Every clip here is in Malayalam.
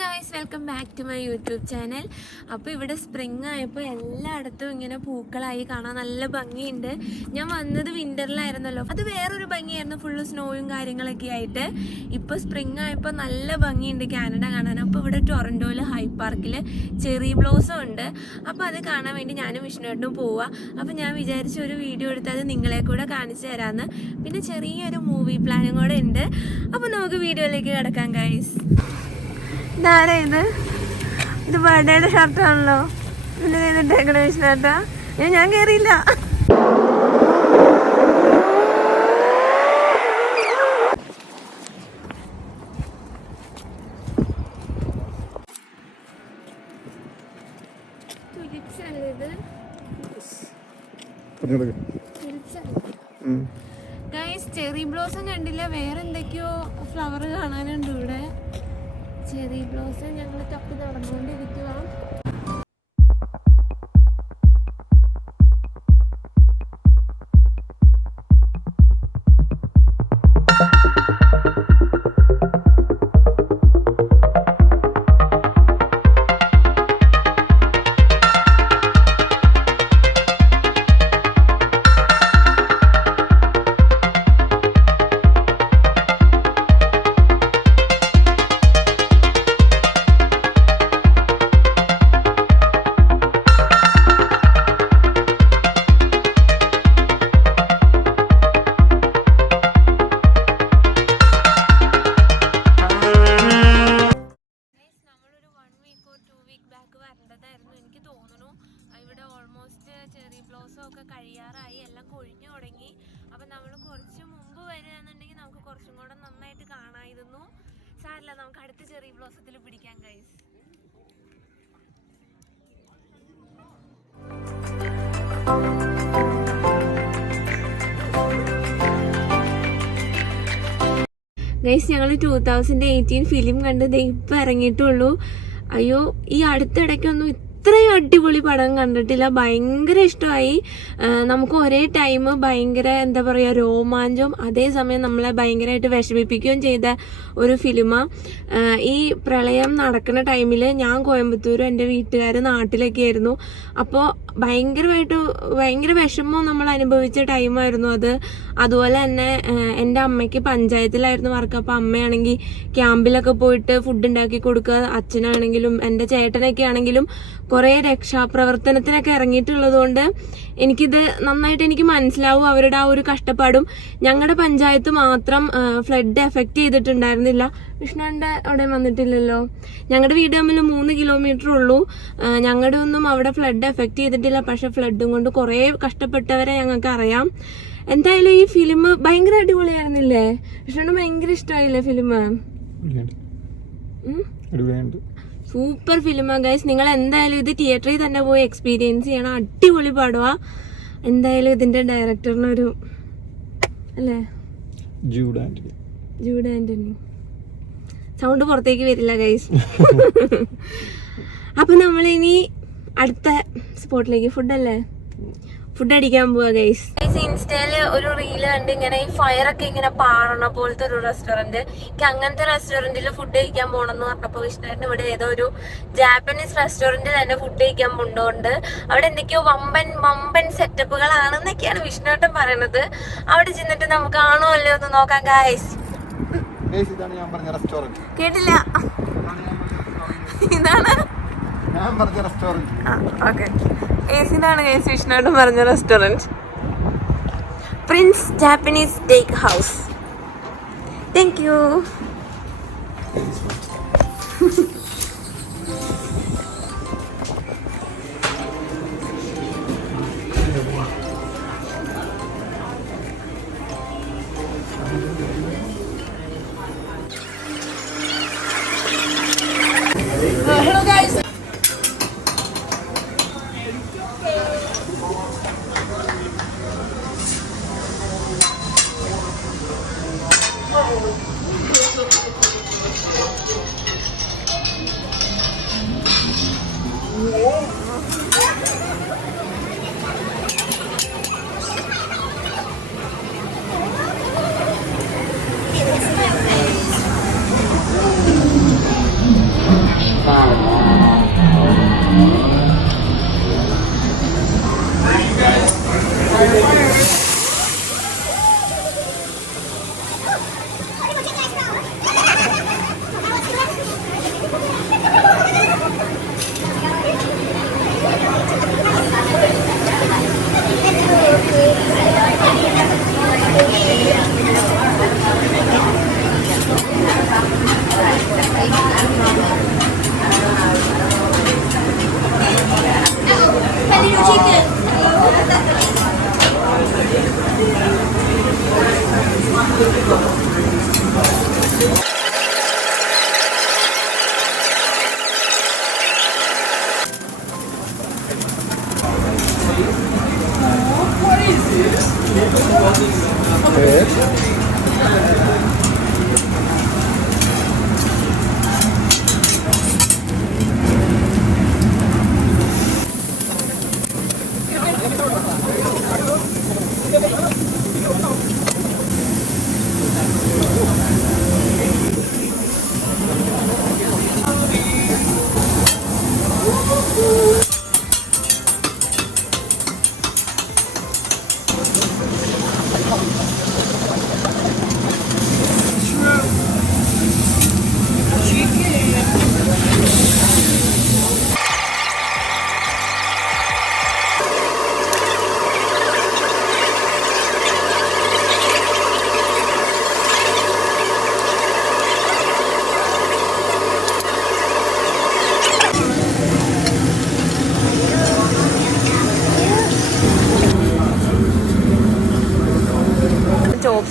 Guys, welcome back to my YouTube channel. അപ്പോൾ ഇവിടെ സ്പ്രിങ് ആയപ്പോൾ എല്ലായിടത്തും ഇങ്ങനെ പൂക്കളായി കാണാൻ നല്ല ഭംഗിയുണ്ട്. ഞാൻ വന്നത് വിൻ്ററിലായിരുന്നല്ലോ, അത് വേറൊരു ഭംഗിയായിരുന്നു, ഫുള്ള് സ്നോയും കാര്യങ്ങളൊക്കെ ആയിട്ട്. ഇപ്പോൾ സ്പ്രിങ് ആയപ്പോൾ നല്ല ഭംഗിയുണ്ട് കാനഡ കാണാൻ. അപ്പോൾ ഇവിടെ ടൊറൻറ്റോയിൽ ഹൈ പാർക്കിൽ ചെറി ബ്ലോസം ഉണ്ട്. അപ്പോൾ അത് കാണാൻ വേണ്ടി ഞാനും വിഷ്ണുവേട്ടനും പോവുക. അപ്പോൾ ഞാൻ വിചാരിച്ച ഒരു വീഡിയോ എടുത്ത് അത് നിങ്ങളെ കൂടെ കാണിച്ചു തരാമെന്ന്. പിന്നെ ചെറിയൊരു മൂവി പ്ലാനും കൂടെ ഉണ്ട്. അപ്പോൾ നമുക്ക് വീഡിയോയിലേക്ക് കിടക്കാം ഗൈസ്. ഇതാരാ ഇത് ബർത്ത്ഡേയുടെ ഷർട്ടാണല്ലോ. പിന്നെ ചെയ്തിട്ടേക്കണ വിഷ്ണുവേട്ടാ, ഞാൻ കയറിയില്ല. ഗൈസ്, ചെറി ബ്ലോസം കണ്ടില്ല, വേറെ എന്തൊക്കെയോ ഫ്ലവർ കാണാനുണ്ട് ഇവിടെ. ചെറി ബ്ലോസം ഞങ്ങൾ തപ്പി നടന്നുകൊണ്ടിരിക്കുക. എനിക്ക് തോന്നുന്നു ഇവിടെ ഓൾമോസ്റ്റ് ചെറി ബ്ലോസം ഒക്കെ കഴിയാറായി, എല്ലാം കൊഴിഞ്ഞു തുടങ്ങി. അപ്പം നമ്മൾ കുറച്ച് മുമ്പ് വരികയാണെന്നുണ്ടെങ്കിൽ നമുക്ക് കുറച്ചും കൂടെ നന്നായിട്ട് കാണാമായിരുന്നു. സാരില്ല, നമുക്ക് അടുത്ത ചെറി ബ്ലോസത്തിൽ പിടിക്കാം ഗൈസ്. ഗൈസ്, ഞങ്ങൾ 2018 ഫിലിം കണ്ടത് ഇപ്പം ഇറങ്ങിയിട്ടുള്ളൂ. അയ്യോ, ഈ അടുത്തിടയ്ക്കൊന്നും ഇത്രയും അടിപൊളി പടം കണ്ടിട്ടില്ല. ഭയങ്കര ഇഷ്ടമായി. നമുക്ക് ഒരേ ടൈം ഭയങ്കര എന്താ പറയുക, രോമാഞ്ചം, അതേസമയം നമ്മളെ ഭയങ്കരമായിട്ട് വിഷമിപ്പിക്കുകയും ചെയ്ത ഒരു ഫിലിമാണ്. ഈ പ്രളയം നടക്കുന്ന ടൈമിൽ ഞാൻ കോയമ്പത്തൂരും എൻ്റെ വീട്ടുകാർ നാട്ടിലൊക്കെ ആയിരുന്നു. അപ്പോൾ ഭയങ്കര വിഷമവും നമ്മൾ അനുഭവിച്ച ടൈമായിരുന്നു അത്. അതുപോലെ തന്നെ എൻ്റെ അമ്മയ്ക്ക് പഞ്ചായത്തിലായിരുന്നു വർക്ക്. അപ്പോൾ അമ്മയാണെങ്കിൽ ക്യാമ്പിലൊക്കെ പോയിട്ട് ഫുഡ് ഉണ്ടാക്കി കൊടുക്കുക. അച്ഛനാണെങ്കിലും എൻ്റെ ചേട്ടനൊക്കെ ആണെങ്കിലും കുറേ രക്ഷാപ്രവർത്തനത്തിനൊക്കെ ഇറങ്ങിയിട്ടുള്ളത് കൊണ്ട് എനിക്കിത് നന്നായിട്ട് എനിക്ക് മനസ്സിലാവും അവരുടെ ആ ഒരു കഷ്ടപ്പാടും. ഞങ്ങളുടെ പഞ്ചായത്ത് മാത്രം ഫ്ലഡ് എഫക്റ്റ് ചെയ്തിട്ടുണ്ടായിരുന്നില്ല. വിഷ്ണുവിൻ്റെ അവിടെ വന്നിട്ടില്ലല്ലോ. ഞങ്ങളുടെ വീട് തമ്മിൽ 3 കിലോമീറ്റർ ഉള്ളൂ. ഞങ്ങളുടെ ഒന്നും അവിടെ ഫ്ലഡ് എഫക്റ്റ് ചെയ്തിട്ടില്ല. പക്ഷെ ഫ്ലഡും കൊണ്ട് കുറേ കഷ്ടപ്പെട്ടവരെ ഞങ്ങൾക്ക് അറിയാം. എന്തായാലും ഈ ഫിലിം ഭയങ്കര അടിപൊളിയായിരുന്നില്ലേ? വിഷ്ണുവിന് ഭയങ്കര ഇഷ്ടമായില്ലേ ഫിലിം? സൂപ്പർ ഫിലിമാ ഗൈസ്. നിങ്ങൾ എന്തായാലും ഇത് തിയേറ്ററിൽ തന്നെ പോയി എക്സ്പീരിയൻസ് ചെയ്യണം. അടിപൊളി പാടുവാ. എന്തായാലും ഇതിന്റെ ഡയറക്ടറിനൊരു അല്ലേ, ജൂഡ് ആന്റണി. സൗണ്ട് പുറത്തേക്ക് വരില്ല ഗൈസ്. അപ്പൊ നമ്മളിനി അടുത്ത സ്പോട്ടിലേക്ക്, ഫുഡ് അടിക്കാൻ പോവാ ഗൈസ്. ഇൻസ്റ്റയില് ഒരു റീല് കണ്ട് ഇങ്ങനെ ഈ ഫയറൊക്കെ ഇങ്ങനെ പാറണ പോലത്തെ ഒരു റെസ്റ്റോറന്റ്. എനിക്ക് അങ്ങനത്തെ റെസ്റ്റോറന്റിൽ ഫുഡ് കഴിക്കാൻ പോകണമെന്ന് പറഞ്ഞപ്പോ വിഷ്ണുവിന് ഇവിടെ ഏതോ ഒരു ജാപ്പനീസ് റെസ്റ്റോറന്റ് തന്നെ ഫുഡ് കഴിക്കാൻ കൊണ്ടുണ്ട്. അവിടെ എന്തൊക്കെയോ വമ്പൻ സെറ്റപ്പുകളാണെന്നൊക്കെയാണ് വിഷ്ണുവേട്ടൻ പറയണത്. അവിടെ ചെന്നിട്ട് നമുക്ക് കാണുമല്ലോ ഒന്ന് നോക്കാം ഗൈസ്. കേട്ടില്ല, ഇതാണ് ഇതാണ് ഗൈസ് വിഷ്ണുവേട്ടൻ പറഞ്ഞ restaurant, prince Japanese steak house. Thank you. Hello guys.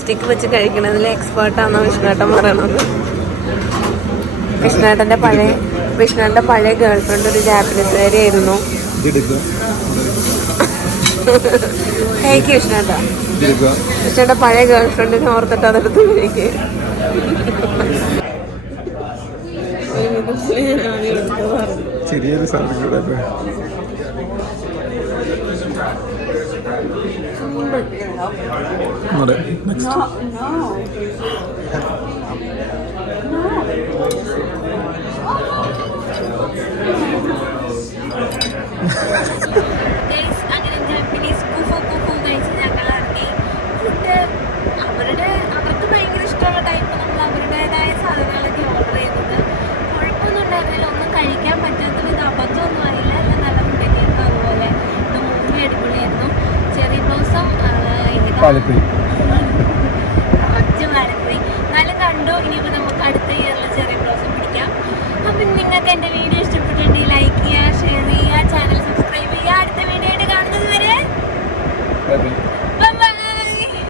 Chopstick വെച്ച് കഴിക്കണതിൽ എക്സ്പേർട്ടാണെന്ന് വിഷ്ണുവേട്ടൻ പറയണത്. വിഷ്ണുവേട്ടൻ്റെ പഴയ ഗേൾ ഫ്രണ്ട് ഒരു ജാപ്പനീസുകാരി ആയിരുന്നു. വിഷ്ണുവേട്ടൻ്റെ പഴയ ഗേൾ ഫ്രണ്ടിനെ ഓർത്തിട്ട് അതെടുത്ത് കഴിക്കുക. ചെറിയൊരു സാധനം കൂടെ അതെ. നെക്സ്റ്റ് അങ്ങനെ ജാപ്പനീസ് ഞങ്ങൾ ഇറങ്ങി. ഫുഡ് അവർക്ക് ഭയങ്കര ഇഷ്ടമുള്ള ടൈപ്പ് നമ്മൾ അവരുടേതായ സാധനങ്ങളൊക്കെ ഓർഡർ ചെയ്യുന്നത്. കുഴപ്പമൊന്നും ഉണ്ടായിരുന്നില്ല, ഒന്നും കഴിക്കാൻ പറ്റാത്തത്. ഇത് അബദ്ധമൊന്നും ആയില്ല, എല്ലാം നല്ല ഫുഡൊക്കെ ആയിരുന്നു. അതുപോലെ ഇത് മൂവി അടിപൊളിയായിരുന്നു. ചെറിയ ബ്ലോസം പാലപ്പുഴ എന്നാലും കണ്ടു. ഇനിയിപ്പോൾ നമുക്ക് അടുത്ത ഇയറിൽ ചെറിയ ബ്ലോസം പിടിക്കാം. അപ്പം നിങ്ങൾക്ക് എൻ്റെ വീഡിയോ ഇഷ്ടപ്പെട്ടിട്ടുണ്ടെങ്കിൽ ലൈക്ക് ചെയ്യുക, ഷെയർ ചെയ്യുക, ചാനൽ സബ്സ്ക്രൈബ് ചെയ്യുക. അടുത്ത വീഡിയോ ആയിട്ട് കാണുന്നത് വരെ